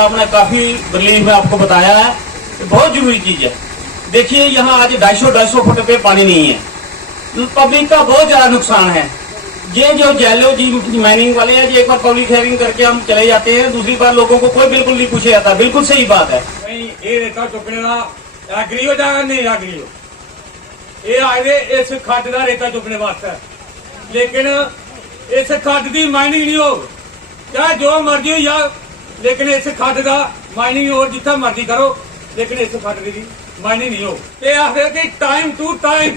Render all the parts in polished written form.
साहब ने काफी रिलीफ में आपको बताया है, बहुत जरूरी चीज है। देखिए यहाँ आज 250 फुट पे पानी नहीं है, पब्लिक का बहुत ज्यादा नुकसान है। ये जो जैलो जी माइनिंग वाले हैं, एक बार पब्लिक हेयरिंग करके हम चले जाते हैं, दूसरी बार लोगों को कोई बिल्कुल नहीं पूछे जाता। बिल्कुल सही बात है। ये रेता चुकने का एग्री हो जाएगा, नहीं एग्री हो, ये आए इस खड्ड का रेता चुकने वास्ते, लेकिन इस खड्ड की माइनिंग नहीं हो, चाहे जो मर्जी हो या, लेकिन इस खड्ड का माइनिंग हो जितना मर्जी करो, लेकिन इस खड्ड की माइनिंग नहीं हो। ये आखिर कि टाइम टू टाइम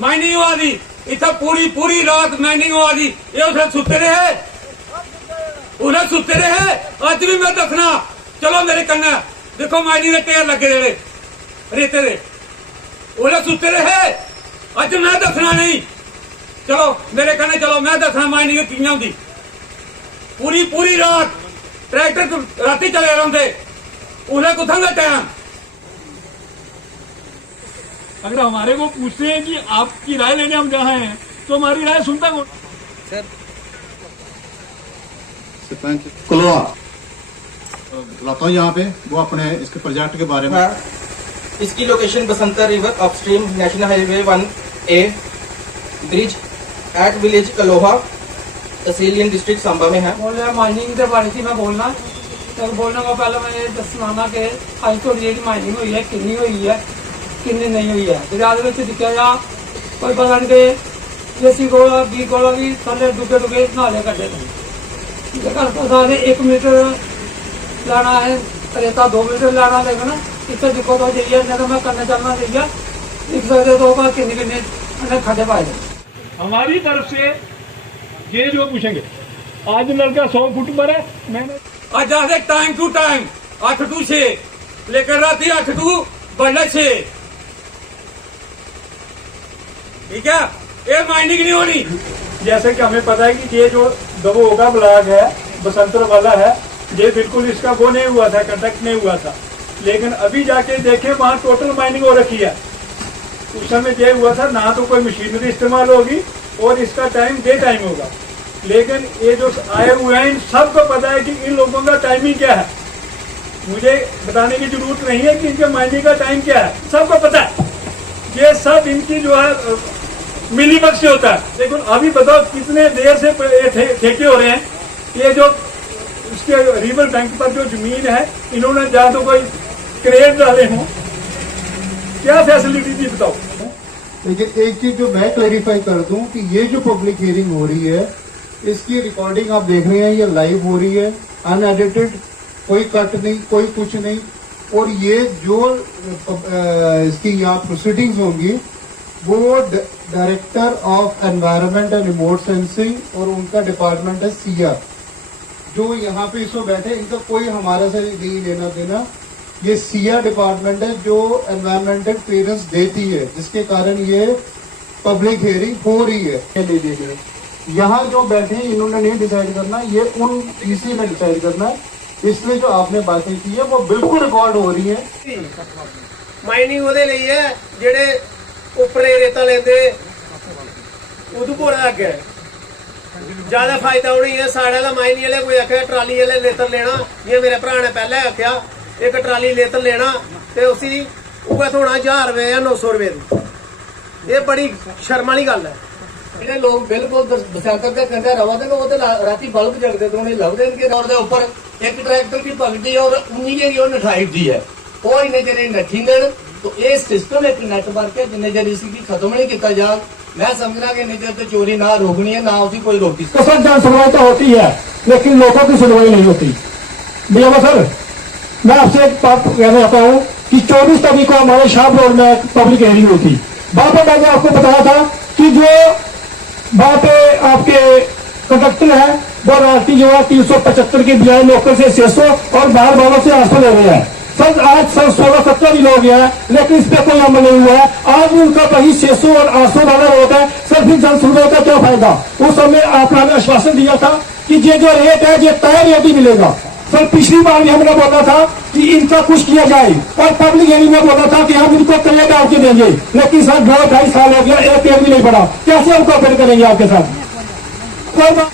माइनिंग हुआ दी, इतना पूरी रात माइनिंग हुआ दी, ये उसे सुते रहे, उन्हें सुते रहे। अज भी मैं दसना, चलो मेरे कन्ने देखो माइनिंग के ढेर लगे रहे रेते दे, उन्हें सुते रहे। अज मैं दसना नहीं, चलो मेरे कन्ने चलो, मैं दसना माइनिंग कियां होंदी। पूरी रात ट्रैक्टर राती चले रहे, उन्हें कुथांगा टाइम। अगर हमारे को पूछते हैं कि आपकी राय लेने हम जहाँ हैं, तो हमारी राय सुनता कौन? सर सरपंच कलोआ बुलाता हूँ यहाँ पे, वो अपने इसके प्रोजेक्ट के बारे में। इसकी location Basanta river upstream national highway 1A bridge at village Kaloha tehsil district Samba में है। बोल माइनिंग के बारे में मैं बोलना, तो बोलने को पहले मैं ये दसना कि अज तो जी माइनिंग हुई है, कितनी हुई है कितनी नहीं हुई है। दरिया दिखा जा कोई पता नहीं कि देसी गोला बी गोला भी थले डुगे नाले कटे थे। पता नहीं 1 मीटर लाना है रेता, 2 मीटर लाना लेकिन इतना दिक्कत हो जाइए, नहीं तो मैं करना चाहना चाहिए लिख सकते तो किन्नी खड्डे पाए जाए। हमारी तरफ से ये जो पूछेंगे, आज लड़का 100 फुट पर है, मैंने आज आते टाइम टू टाइम 8 to 6, लेकिन राती 8 to 6। ठीक है, ये माइनिंग नहीं होनी। जैसे कि हमें पता है कि ये जो दबोगा ब्लॉक है, बसंतर वाला है, ये बिल्कुल इसका वो नहीं हुआ था, कंडक्ट नहीं हुआ था। लेकिन अभी जाके देखें वहाँ टोटल माइनिंग हो रखी है। उस समय ये हुआ था ना तो कोई मशीनरी इस्तेमाल होगी और इसका टाइम डे टाइम होगा। लेकिन ये जो आए हुए हैं इन सबको पता है कि इन लोगों का टाइमिंग क्या है। मुझे बताने की जरूरत नहीं है कि इनके माइनिंग का टाइम क्या है, सबको पता है। ये सब इनकी जो है मिलीमत से होता है। लेकिन अभी बताओ कितने देर से ठेके हो रहे हैं। ये जो इसके रिवर बैंक पर जो जमीन है, इन्होंने जहाँ तो कोई क्रेट डाले हों, क्या फैसिलिटी थी बताओ। लेकिन एक चीज जो मैं क्लेरिफाई कर दूं कि ये जो पब्लिक हियरिंग हो रही है, इसकी रिकॉर्डिंग आप देख रहे हैं, ये लाइव हो रही है, अनएडिटेड, कोई कट नहीं, कोई कुछ नहीं। और ये जो इसकी यहाँ प्रोसीडिंग्स होंगी, वो director of environment and remote sensing और उनका डिपार्टमेंट है सिया, जो यहाँ पे इसको बैठे, इनका कोई हमारे से नहीं लेना देना। ये सिया डिपार्टमेंट है जो एनवायरमेंटल क्लियरेंस देती है, जिसके कारण ये पब्लिक हियरिंग हो रही है। यहाँ जो बैठे इन्होंने नहीं डिसाइड करना, ये उन पीसी ने डिसाइड करना है। इसलिए जो आपने बातें की है वो बिल्कुल रिकॉर्ड हो रही है। माइनिंग ਉਹਦੇ ਲਈ ਹੈ ਜਿਹੜੇ ਉੱਪਰੇ ਰੇਤਾ ਲੈਂਦੇ ਉਧਪੁਰ ਅੱਗੇ ਜ਼ਿਆਦਾ ਫਾਇਦਾ ਹੋਣੀ ਹੈ। ਸਾਡੇ ਵਾਲਾ ਮਾਈਨਿੰਗ ਵਾਲੇ ਕੋਈ ਆਖਿਆ ਟਰਾਲੀ ਵਾਲੇ ਲੇਤਰ ਲੈਣਾ, ਇਹ ਮੇਰੇ ਭਰਾ ਨੇ ਪਹਿਲਾਂ ਆਖਿਆ ਇੱਕ ਟਰਾਲੀ ਲੇਤਰ ਲੈਣਾ ਤੇ ਉਸੀ ਉਹ ਥੋੜਾ 1000 ਰੁਪਏ ਜਾਂ 900 ਰੁਪਏ ਦੀ। ਇਹ ਬੜੀ ਸ਼ਰਮ ਵਾਲੀ ਗੱਲ ਹੈ। ਜਿਹੜੇ ਲੋਕ ਬਿਲਕੁਲ ਬਸੰਤਰ ਦੇ ਕੰਢੇ ਰਵਾਂਦੇ ਨੇ, ਉਹ ਤੇ ਰਾਤੀ ਬਲਬ ਜਗਦੇ ਤੋਂ ਨਹੀਂ ਲੱਭਦੇ ਇਨਕੇ ਰੋਡ ਦੇ ਉੱਪਰ। एक ट्रैक्टर की पगड़ी और 19 दी है, और इन्हें जरे नठी देन तो ये सिस्टम एक नेटवर्क है, जिन्हें जर इसकी खत्म नहीं किया जा, मैं समझना कि निजर तो चोरी ना रोकनी है, ना उसकी कोई रोकी। जन सुनवाई तो होती है, लेकिन लोगों की सुनवाई नहीं होती। भैया सर, मैं आपसे एक बात कहना चाहता हूँ कि 24 तारीख को हमारे शाह रोड में पब्लिक हियरिंग हुई थी। वहां पर मैंने आपको बताया था कि जो वहां पे आपके कंडक्टर है वो राशि जो है 375 की बजाय लोकल से 600 और बाहर वालों से 800 ले रहे हैं। सर आज सर 16-17 ही लोग हैं, लेकिन इस पर कोई अमल नहीं हुआ है। आज उनका वही 600 और 800 वाला रोड है। सर फिर जन सुनवाई का क्या फायदा? उस समय आपने आश्वासन दिया था कि ये जो रेट है ये तय रेट ही मिलेगा। सर पिछली बार भी हमने बोला था कि इनका कुछ किया जाए, और पब्लिक हियरिंग में बोला था कि हम इनको क्रेडिट डाल के देंगे। लेकिन सर 2-2.5 साल हो गया, एक पेड़ भी नहीं पड़ा। कैसे हम कोऑपरेट करेंगे आपके साथ?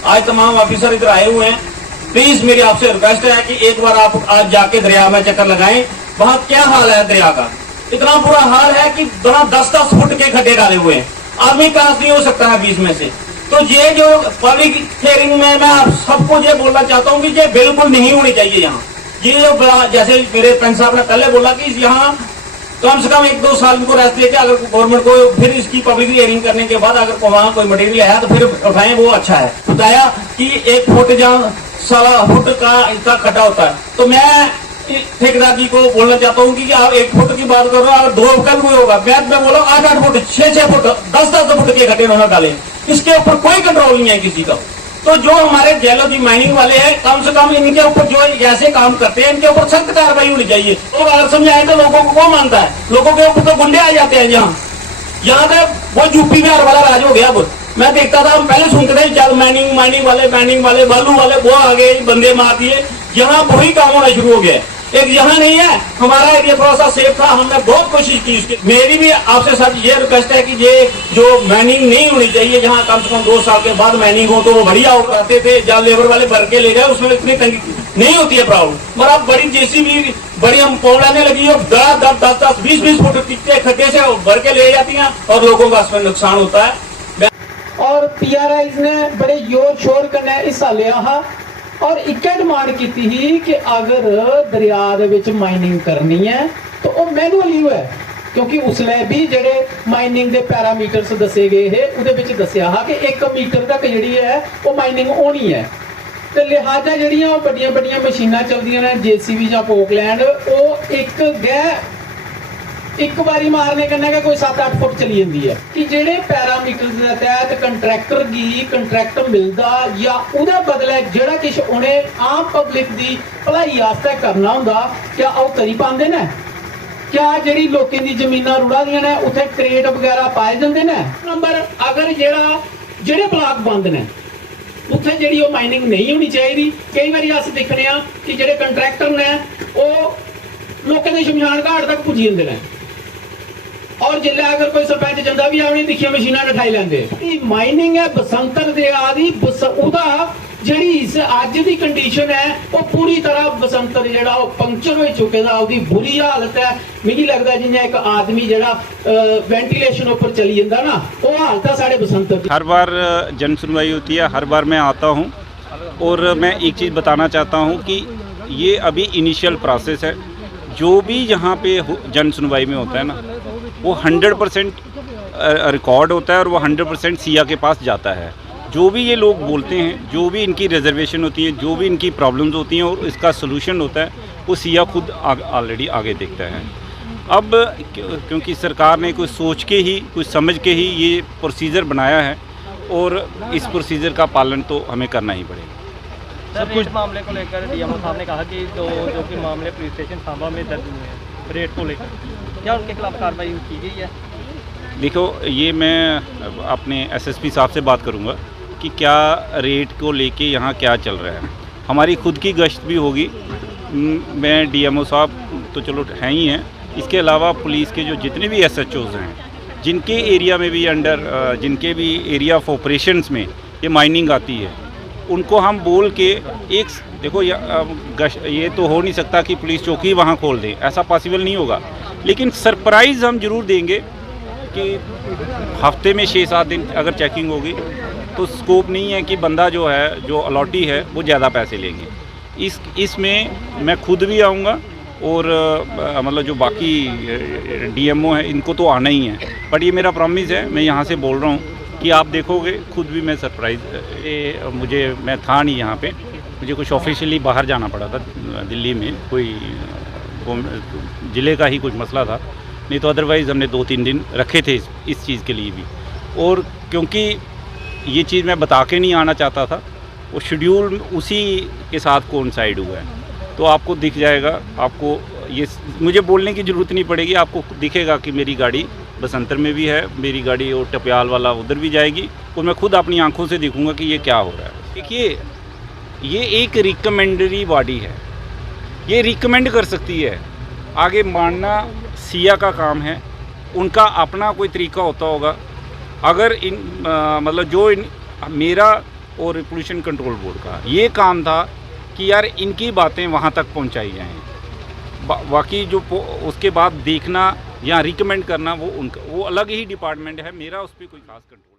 आज तमाम ऑफिसर इधर आए हुए हैं, प्लीज मेरी आपसे रिक्वेस्ट है कि एक बार आप आज जाके दरिया में चक्कर लगाएं, वहां क्या हाल है दरिया का। इतना बुरा हाल है कि वहां 10-10 फुट के खड्डे डाले हुए हैं, आदमी क्रॉस नहीं हो सकता है बीच में से। तो ये जो पब्लिक हियरिंग में मैं आप सबको ये बोलना चाहता हूँ कि ये बिल्कुल नहीं होनी चाहिए यहाँ। ये जो बड़ा, जैसे मेरे फ्रेंड साहब ने पहले बोला कि यहाँ कम से कम 1-2 साल को रेस्ट लेके अगर गवर्नमेंट को फिर इसकी पब्लिक हियरिंग करने के बाद अगर वहाँ कोई मटेरियल है तो फिर उठाएं, वो अच्छा है। बताया कि 1 फुट जहाँ 1.25 फुट का इसका खड्डा होता है, तो मैं ठेकेदार जी को बोलना चाहता हूँ कि आप 1 फुट की बात कर रहे हो, अगर 2 का भी होगा, मैं बोला 8-8 फुट 6-6 फुट 10-10 फुट के खड्डे उन्होंने डाले, इसके ऊपर कोई कंट्रोल नहीं है किसी का। तो जो हमारे जियोलॉजी माइनिंग वाले हैं, कम से कम इनके ऊपर जो ऐसे काम करते हैं इनके ऊपर सख्त कार्रवाई होनी चाहिए। तो अगर समझाए तो लोगों को कौन मानता है? लोगों के ऊपर तो गुंडे आ जाते हैं। यहाँ पे वो यूपी बिहार वाला राज हो गया। अब मैं देखता था, हम पहले सुनते थे चल माइनिंग वाले बालू वाले वो आ गए, बंदे मार दिए। यहाँ वही काम होना शुरू हो गया। एक यहाँ नहीं है, हमारा एरिया थोड़ा सा सेफ था, हमने बहुत कोशिश की इसकी। मेरी भी आपसे सर ये रिक्वेस्ट है कि ये जो माइनिंग नहीं होनी चाहिए, जहाँ कम से कम 2 साल के बाद माइनिंग हो तो वो बढ़िया हो करते थे। जहाँ लेबर वाले भर के ले गए, उसमें इतनी तंगी नहीं होती है प्रॉब्लम। पर अब बड़ी जेसीबी बड़ी हम पौड़ाने लगी है, 10-10 20-20 फुट के खड्डे से भर के ले जाती हैं और लोगों का इसमें नुकसान होता है। और PRIs ने बड़े जोर शोर कन्नै हिस्सा लिया हा और एक डिमांड की थी कि अगर दरिया दे विच माइनिंग करनी है तो वो मैनुअली है, क्योंकि उसले भी जेडे माइनिंग के पैरामीटर्स दसे गए है उहदे विच दस्सिया हा कि 1 मीटर तक जिहड़ी है वो माइनिंग होनी है। तो लिहाजा जिहड़ियां बड़ियां मशीनां चलदियां ने, JCB या पोकलैंड, वो एक बारी मारने कन्नै के कोई 7-8 फुट चली जाती है। कि जेडे पैरामीटर के तहत कंट्रैक्टर की कंट्रैक्ट मिलता या उहदे बदले जेड़ा किश उन्हें आम पब्लिक की भलाई आस्ते करना हुंदा, क्या वो करी पांदे ने? क्या जेड़ी लोकें दी जमीनां रुड़ा दियां ने उत्थे क्रेट वगैरह पाए जांदे ने? नंबर अगर जेड़े ब्लॉक बंद ने उत्थे जेड़ी वो माइनिंग नहीं होनी चाहिए। कई बारी अस दिखने आ कि जेड़े कंट्रैक्टर ने वो लोकें दे शमशान घाट तक पुज्जी जांदे ने, और जिले अगर कोई सरपंच जंदा भी आवनी दिखिया मशीना नठाई लेंदे। माइनिंग है बसंतर दरिया दी, उहदा जेड़ी इस अज दी कंडीशन है वो पूरी तरह बसंतर जेड़ा वो पंक्चर हो चुके दा, उसदी बुरी हालत है। मिगी लगदा जिन्ना एक आदमी जेड़ा वेंटिलेशन ऊपर चली जांदा ना, वो हालत है साढ़े बसंतर दी। हर बार जन सुनवाई होती है, हर बार मैं आता हूँ और मैं एक चीज़ बताना चाहता हूँ कि ये अभी इनिशियल प्रोसेस है। जो भी यहाँ पे जन सुनवाई में होता है ना, वो 100% रिकॉर्ड होता है और वो 100% सिया के पास जाता है। जो भी ये लोग बोलते हैं, जो भी इनकी रिजर्वेशन होती है, जो भी इनकी प्रॉब्लम्स होती हैं और इसका सलूशन होता है, वो सिया खुद ऑलरेडी आगे देखता है। अब क्योंकि सरकार ने कुछ सोच के ही, कुछ समझ के ही ये प्रोसीजर बनाया है और इस प्रोसीजर का पालन तो हमें करना ही पड़ेगा। सर, कुछ मामले को लेकर DMO साहब ने कहा कि जो कि मामले पुलिस स्टेशन सांबा में दर्ज हुए हैं रेट को लेकर, क्या उनके खिलाफ कार्रवाई की गई है? देखो, ये मैं अपने SSP साहब से बात करूँगा कि क्या रेट को लेके यहाँ क्या चल रहा है। हमारी खुद की गश्त भी होगी। मैं DMO साहब तो चलो हैं ही हैं, इसके अलावा पुलिस के जो जितने भी SHOs हैं, जिनके एरिया में भी जिनके भी एरिया ऑफ ऑपरेशंस में ये माइनिंग आती है, उनको हम बोल के एक देखो ये तो हो नहीं सकता कि पुलिस चौकी वहाँ खोल दें, ऐसा पॉसिबल नहीं होगा। लेकिन सरप्राइज़ हम ज़रूर देंगे कि हफ्ते में 6-7 दिन अगर चेकिंग होगी तो स्कोप नहीं है कि बंदा जो है, जो अलॉटी है, वो ज़्यादा पैसे लेंगे। इसमें मैं खुद भी आऊँगा और मतलब जो बाकी DMO है इनको तो आना ही है। बट ये मेरा प्रॉमिस है, मैं यहाँ से बोल रहा हूँ कि आप देखोगे खुद भी मैं सरप्राइज़। मैं था नहीं यहाँ पे, मुझे कुछ ऑफिशियली बाहर जाना पड़ा था दिल्ली में, कोई ज़िले का ही कुछ मसला था, नहीं तो अदरवाइज़ हमने 2-3 दिन रखे थे इस चीज़ के लिए भी। और क्योंकि ये चीज़ मैं बता के नहीं आना चाहता था, वो शेड्यूल उसी के साथ कोइंसाइड हुआ है, तो आपको दिख जाएगा। आपको ये मुझे बोलने की ज़रूरत नहीं पड़ेगी, आपको दिखेगा कि मेरी गाड़ी बसंतर में भी है, मेरी गाड़ी और टप्याल वाला उधर भी जाएगी, और मैं खुद अपनी आंखों से देखूंगा कि ये क्या हो रहा है। देखिए, ये एक रिकमेंडरी बॉडी है, ये रिकमेंड कर सकती है, आगे मानना सिया का काम है। उनका अपना कोई तरीका होता होगा। अगर मतलब मेरा और पोल्यूशन कंट्रोल बोर्ड का ये काम था कि यार इनकी बातें वहाँ तक पहुँचाई जाएँ। बाकी जो उसके बाद देखना या रिकमेंड करना वो उनका वो अलग ही डिपार्टमेंट है, मेरा उस पर कोई खास कंट्रोल